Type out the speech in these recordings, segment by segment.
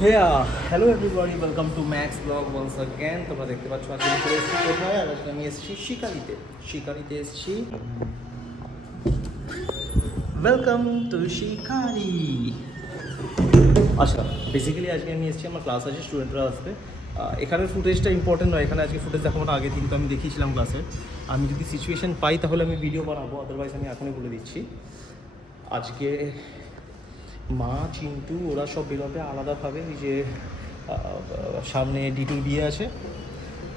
Hello everybody, welcome to Max Blog once again. তোমরা দেখতে পাচ্ছ আজকে আমি চলে এসেছি কোথায়, আর আজকে আমি এসেছি শিকারিতে এসেছি। ওয়েলকাম টু শিকারি। আচ্ছা, বেসিক্যালি আজকে আমি এসেছি, আমার ক্লাস আছে, স্টুডেন্টরা আসবে। এখানের ফুটেজটা ইম্পর্টেন্ট নয়, এখানে আজকে ফুটেজ দেখাবো না, আগের দিন তো আমি দেখিয়েছিলাম ক্লাসে। আমি যদি সিচুয়েশন পাই তাহলে আমি ভিডিও বানাবো, আদারওয়াইজ আমি এখনই বলে দিচ্ছি। আজকে মা, চিন্টু ওরা সব বেরোবে আলাদাভাবে। এই যে সামনে ডিটুর বিয়ে আছে,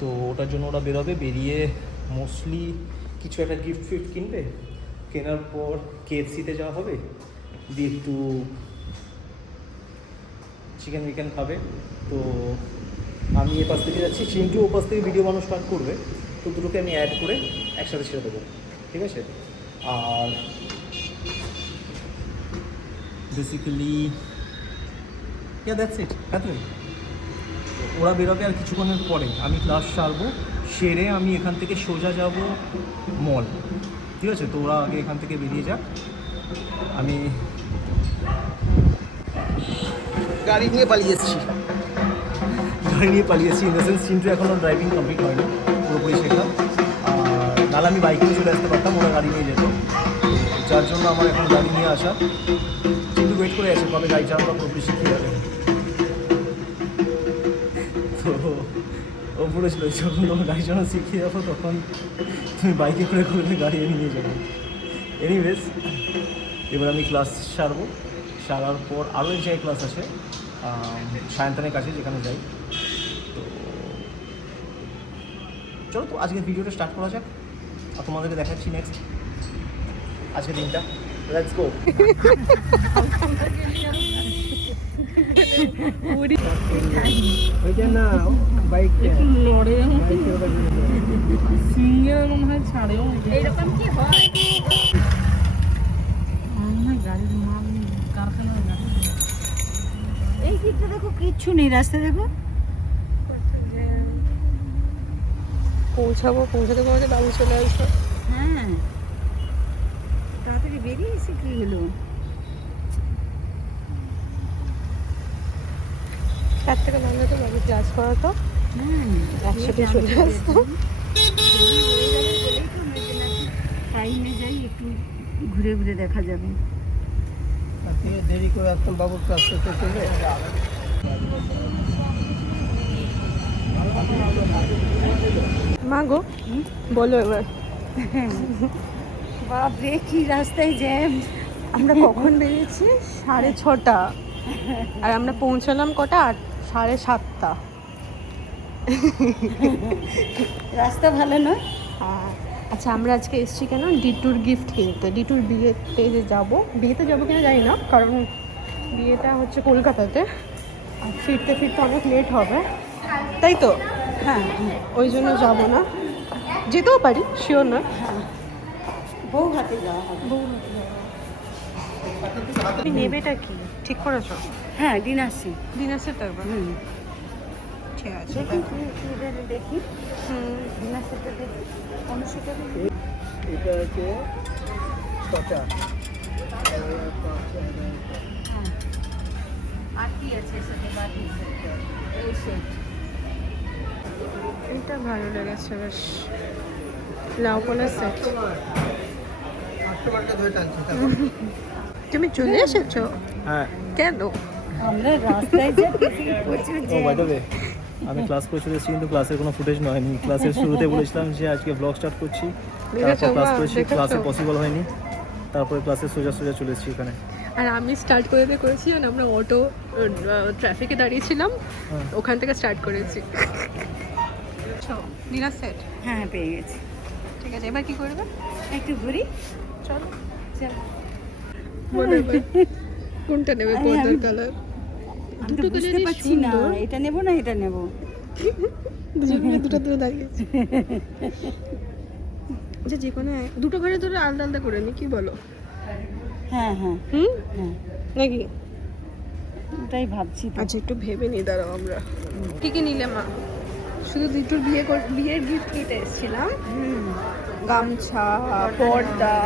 তো ওটার জন্য ওরা বেরোবে। বেরিয়ে মোস্টলি কিছু একটা গিফট ফিফট কিনবে, কেনার পর KFC-তে যাওয়া হবে, দিয়ে একটু চিকেন উইকেন খাবে। তো আমি এ পাশ থেকে যাচ্ছি, চিন্টু ও পাশ থেকে ভিডিও বানানো স্টার্ট করবে, তো দুটোকে আমি অ্যাড করে একসাথে ছেড়ে দেবো, ঠিক আছে? আর বেসিক্যালি দ্যাটস ইট। ওরা বেরোবে আর কিছুক্ষণের পরে। আমি ক্লাস সারবো, সেরে আমি এখান থেকে সোজা যাব মল, ঠিক আছে? তো ওরা আগে এখান থেকে বেরিয়ে যাক। আমি গাড়ি নিয়ে পালিয়ে এসেছি ইন দ্য সেন্স চিন্টু এখনও ড্রাইভিং কমপ্লিট হয়নি পুরোপুরি শেখা। আর নাহলে আমি বাইকে চলে আসতে পারতাম, ওরা গাড়ি নিয়ে যেত, যার জন্য আমার এখন গাড়ি নিয়ে আসা। চিন্টু ওয়েট করে আছে কবে গাড়ি চালানো পুরোপুরি শিখিয়ে যাবে। তো ও বলেছিল যখন তোমার গাড়ি চালানো শিখিয়ে যাবো তখন তুমি বাইকে করে করে গাড়ি নিয়ে যাবো। এনিওয়েজ, এবার আমি ক্লাস সারার পর আরও এক জায়গায় ক্লাস আছে সায়ন্তানের কাছে, যেখানে যাই। তো চলো, তো আজকের ভিডিওটা স্টার্ট করা যাক, আর তোমাদেরকে দেখাচ্ছি নেক্সট আজকের দিনটা। Let's go. ওইটা না বাইক লড়ে সিঙ্গেল মনে হয় ছাড়েও এরকম কি হয়? গাড়ির নাম কারখানার গাড়ি। এই দিকটা দেখো, কিচ্ছু নেই, রাস্তা দেখো। পৌঁছাতে বাবু চলে আসবে। হ্যাঁ, তাড়াতাড়ি বেরিয়ে এসে কি হলো? তার থেকে নামলে তো বাবু ক্লাস করাতো, হ্যাঁ, একসাথে চলে আসতো। টাইমে যাই, একটু ঘুরে ঘুরে দেখা যাবে। দেরি করে আসতাম বাবুর কাছ থেকে চলে। মা গো, বলো এবার। বাপরে, কি রাস্তায় জ্যাম! আমরা কখন বেরিয়েছি? 6:30, আর আমরা পৌঁছালাম কটা? 7:30। রাস্তা ভালো না। আচ্ছা, আমরা আজকে এসেছি কেন? ডিটুর গিফট কিনতে। ডিটুর বিয়েতে যাবো কিনা জানি না, কারণ বিয়েটা হচ্ছে কলকাতাতে, আর ফিরতে অনেক লেট হবে, তাই তো? হ্যাঁ, ওই জন্য যাবো না, যেতেও পারি, শিওর না। বউ হাতে যাওয়া হবে। তুমি নেবেটা কি ঠিক করেছো? হ্যাঁ, ডিনারসি। ডিনার সেট একবার। ঠিক আছে, দেখি ডিনার সেটটা দেখি, অনুষ্ঠিত দেখি। এটা হচ্ছে 6টা। আর কি আছে সেটা? বাকি এই সেট। এটা ভালো লেগেছে বেশ, লাউ কলার সেট। আটটা ধরে টানছে। তুমি চলে এসেছো? হ্যাঁ, কেন? আমরা রাস্তায় যাচ্ছি, প্রচুর ও জ্যাম। বাই দ্য ওয়ে, আমি ক্লাস করে চলে এসেছি, কিন্তু ক্লাসের কোনো ফুটেজ নয়নি। ক্লাসের শুরুতে বলেছিলাম যে আজকে ব্লগ স্টার্ট করছি, দেখেছো তারপর ক্লাস মা, করেছি, দেখেছো? ক্লাসে পসিবল হয়নি, তারপরে ক্লাসে সোজা চলে এসেছি এখানে। আর আমি স্টার্ট করেছি, আর আমরা অটো ট্রাফিকে দাঁড়িয়েছিলাম, হ্যাঁ। ওখান থেকে স্টার্ট করেছি। ডিনার সেট হ্যাঁ, পেয়ে গেছি। ঠিক আছে, এবার কি করবে? একটু ঘুরি, চলো। চল। বলো এবার কোনটা নেবে, আরে পর্দার আমি- কালার? আমি তো দুটো বুঝতে কালারই পারছি না, সুন্দর। এটা নেবো না এটা নেবো। দুজনে দুটো দাঁড়িয়েছে। আচ্ছা, যে কোনো দুটো ঘরে ধরে আলাদা আলাদা করে নি, কি বলো? হ্যাঁ হ্যাঁ হুম, হ্যাঁ, নাকি? ওটাই ভাবছি তো। আচ্ছা, একটু ভেবে নি, দাঁড়াও। আমরা কি কি নিলে মা? শুধু দুটোর বিয়ের গিফট নিতে এসেছিলাম, গামছা, পর্দা,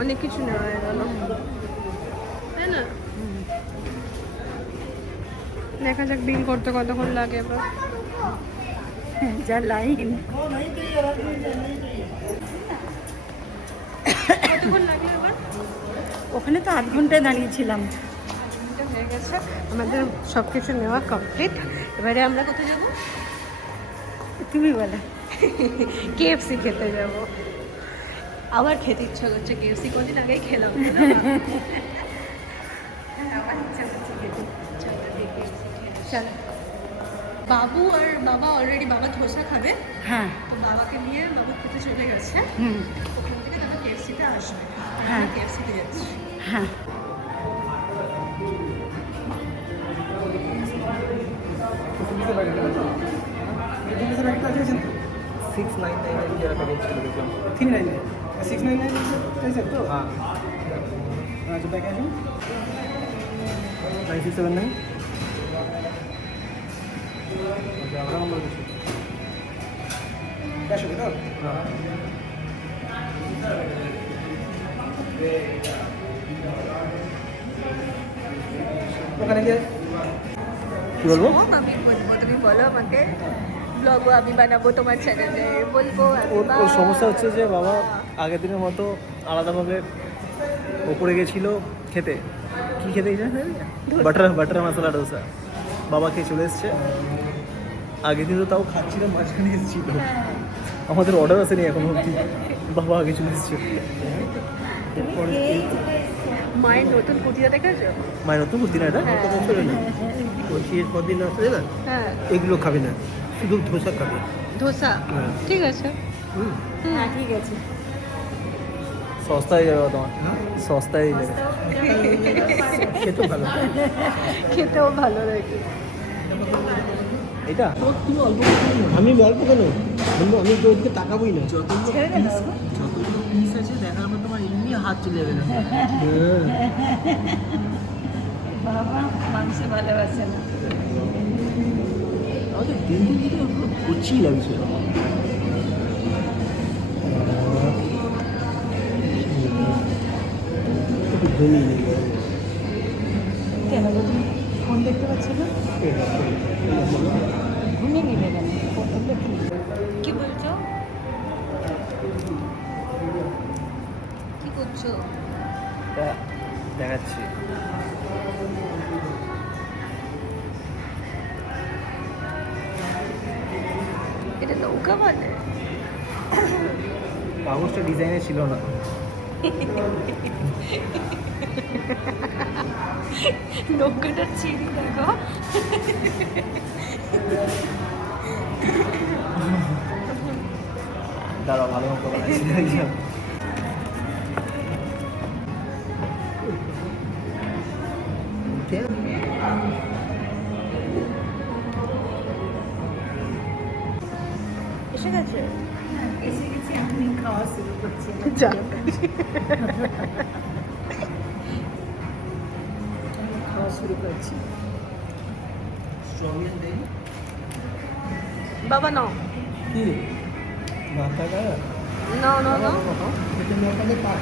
অনেক কিছু নেওয়া হয়ে গেল, তাই না? দেখা যাক বিল করতে কতক্ষণ লাগে এবার। যা লাইন। কতক্ষণ লাগে এবার? ওখানে তো 8 ঘন্টায় দাঁড়িয়েছিলাম। এটা হয়ে গেছে, আমাদের সব কিছু নেওয়া কমপ্লিট। এবারে আমরা কোথায় যাবো? তুমি বলে KFC খেতে যাব। আবার খেতে ইচ্ছা করছে KFC, কদিন আগেই খেলাম তো না? আবার ইচ্ছা করছে খেতে। চলো গিয়ে KFC খেয়ে আসি। চলো। বাবু আর বাবা অলরেডি, বাবা ধোসা খাবে, হ্যাঁ। তো বাবাকে নিয়ে বাবু খেতে চলে গেছে। হুম। ওখান থেকে তারপর KFC-তে আসবে। হ্যাঁ। আমরা KFC-তে যাচ্ছি। হ্যাঁ। ওখানে গিয়ে কি বলবো? আমি বলবো, তুমি বলো আমাকে। ব্লগও আমি বানাবো তোমার চ্যানেলে, বলবো। ওর সমস্যা হচ্ছে যে বাবা আগের দিনের মতো আলাদাভাবে ওপরে গেছিলো খেতে। কি খেতে গেছে? বাটার মশলা ডোসা। বাবা খেয়ে চলে এসছে। আগের দিন তো তাও খাচ্ছিলাম, মাঝখানে এসেছিল। আমাদের অর্ডার আসেনি এখনো অবধি, বাবা আগে চলে এসছে। মায়ের নতুন কুর্তিটা দেখেছো? মায়ের নতুন বুদ্ধি না এটা? বলছি এর কদিন আসলে না হ্যাঁ, এগুলো খাবে না, শুধু ধোসা খাবে। ধোসা। হ্যাঁ। ঠিক আছে। হ্যাঁ ঠিক আছে। সস্তা হয়ে যাবে তোমার, সস্তা হয়ে যাবে। খেতে ভালো। খেতেও ভালো লাগে। এটা আমি অল্প কেন বলবো, আমি তো ওদিকে তাকাবোই না। যতগুলো পিস আছে দেখার পর তোমার এমনি হাত চলে যাবে না। বাবা মাংস ভালোবাসে না। আমাদের দিন দিন দিকে ওগুলো কুচিই লাগছে। ঘুমিয়ে নেই। কেন তুমি ফোন দেখতে পাচ্ছি না? ঘুমিয়ে নিবে কেন? কি বলছো? কি করছো? দেখাচ্ছি। এটা নৌকা বলে? কাগজটা ডিজাইনে ছিল না। নৌকাটার চিনি দেখো। দাঁড়াও, ভালো মতো বানাচ্ছি। এসে গেছে? এসে গেছি, আমি খাওয়া শুরু করছি। যা। খাওয়া শুরু করছি। বাবা নাও। কি মাথাটা নাও নাও নাও। এটা নটাতে পাক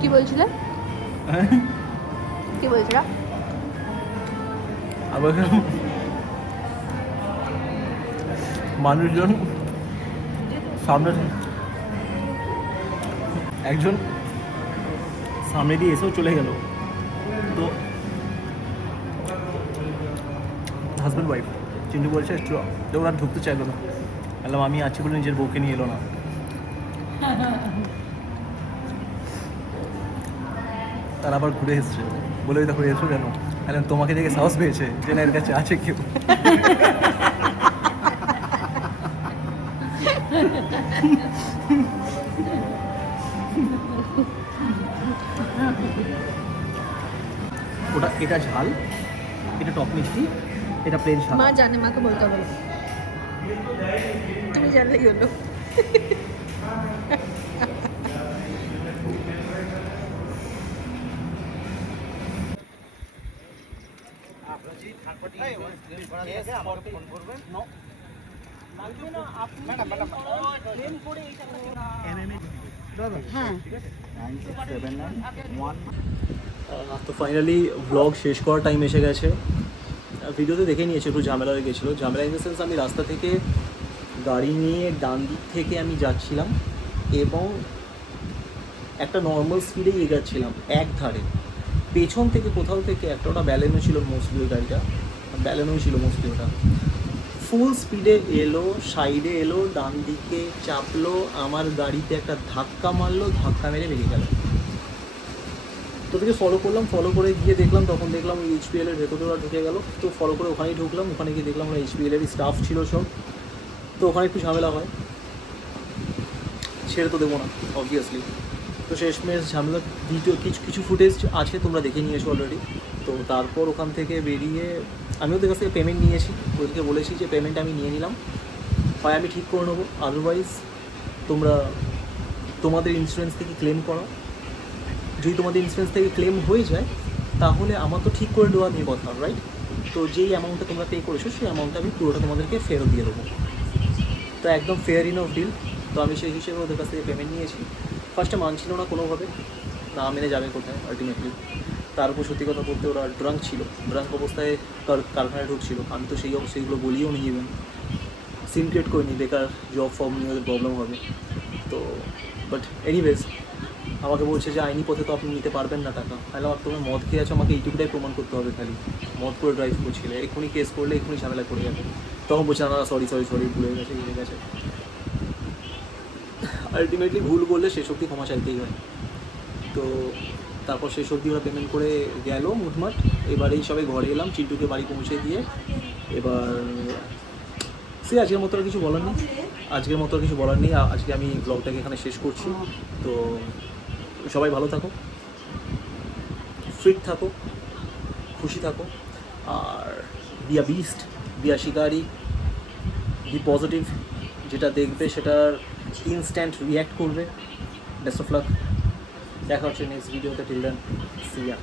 কি বলছিলে? কি বলছিলা? আবার মানুষজন সামনে, একজন সামনে দিয়ে এসেও চলে গেল। তো হাজব্যান্ড ওয়াইফ চিন্টু বলছে একটু, তো ওরা ঢুকতে চাইলো না। বললাম আমি আছি বলে নিজের বউকে নিয়ে এলো না। তারা আবার ঘুরে এসছে, বলে দেখো এসো কেন? বললাম তোমাকে দেখে সাহস পেয়েছে যে না এর কাছে আছে কেউ। ওটা, এটা ঝাল, এটা টক মিষ্টি, এটা প্লেন সাদা। মা জানে, মাকে বলতে হবে না। তুমি জানলেই হলো। হ্যাঁ। 9679 1 তো ফাইনালি ব্লগ শেষ করার টাইম এসে গেছে। ভিডিওতে দেখে নিয়েছি একটু ঝামেলা হয়ে গেছিলো। ঝামেলা ইন দ্য সেন্স, আমি রাস্তা থেকে গাড়ি নিয়ে ডান দিক থেকে আমি যাচ্ছিলাম এবং একটা নর্মাল স্পিডেই এগাচ্ছিলাম এক ধারে। পেছন থেকে কোথাও থেকে একটা ওটা ব্যালেনো ছিল মোস্টলি, ওই গাড়িটা ব্যালেনোই ছিল মোস্টলি, ওটা ফুল স্পিডে এলো, সাইডে এলো, ডান দিকে চাপলো, আমার গাড়িতে একটা ধাক্কা মারলো, ধাক্কা মেরে বেরিয়ে গেল। তো থেকে ফলো করলাম, ফলো করে গিয়ে দেখলাম, তখন দেখলাম ওই এইচপিএলের ভেতরে ওরা ঢুকে গেল। তো ফলো করে ওখানেই ঢুকলাম, ওখানে গিয়ে দেখলাম ওরা এইচপিএলেরই স্টাফ ছিল সব। তো ওখানে একটু ঝামেলা হয়, ছেড়ে তো দেবো না অবভিয়াসলি। তো শেষমেশ ঝামেলা ভিডিও কিছু ফুটেজ আছে, তোমরা দেখে নিয়েছো অলরেডি। তো তারপর ওখান থেকে বেরিয়ে আমি ওদের কাছ থেকে পেমেন্ট নিয়েছি, ওদেরকে বলেছি যে পেমেন্ট আমি নিয়ে নিলাম, হয় আমি ঠিক করে নেবো, আদারওয়াইজ তোমরা তোমাদের ইন্স্যুরেন্স থেকে ক্লেম করো। যদি তোমাদের ইন্স্যুরেন্স থেকে ক্লেম হয়ে যায় তাহলে আমার তো ঠিক করে দেওয়া নিয়ে কথা, রাইট? তো যেই অ্যামাউন্টটা তোমরা পে করেছো সেই অ্যামাউন্টটা আমি পুরোটা তোমাদেরকে ফেরত দিয়ে দেবো। তো একদম ফেয়ার ইনফ ডিল। তো আমি সেই হিসেবে ওদের কাছ থেকে পেমেন্ট নিয়েছি। ফার্স্টে মানছিল না কোনোভাবে, না মেনে যাবে কোথায় আলটিমেটলি। তার উপর সত্যি কথা বলতে ওরা ড্রাঙ্ক ছিল, ড্রাঙ্ক অবস্থায় কারখানায় ঢুকছিল। আমি তো সেই অবস্থাগুলো বলিও নি, ইভেন সিন ক্রিয়েট করিনি, বেকার জব ফর্ম নিয়ে ওদের প্রবলেম হবে। তো বাট এনিওয়েজ আমাকে বলছে যে আইনি পথে তো আপনি নিতে পারবেন না টাকা। তাহলে আমার তোমার মদ খেয়ে আছো, আমাকে এইটুকুটাই প্রমাণ করতে হবে, খালি মদ করে ড্রাইভ করছিলে, এক্ষুনি কেস করলে এক্ষুনি ঝামেলা করে যাবে। তখন বলছে না সরি ভুলে গেছে, ভুলে গেছে। আলটিমেটলি ভুল করলে শেষ অবধি ক্ষমা চাইতেই হয়। তো তারপর শেষ অবধি ওরা পেমেন্ট করে গেল মুটমাট। এবারেই সবাই ঘরে এলাম, চিন্টুকে বাড়ি পৌঁছে দিয়ে। এবার সে আজকের মতো আর কিছু বলার নেই, আজকে আমি ব্লগটাকে এখানে শেষ করছি। তো সবাই ভালো থাকো, ফিট থাকো, খুশি থাকো, আর be a beast, be a shikari, be positive. যেটা দেখবে সেটার ইনস্ট্যান্ট রিয়্যাক্ট করবে। বেস্ট অফ লাক, দেখা হচ্ছে নেক্সট ভিডিওতে। টিল দেন, সি ইয়া।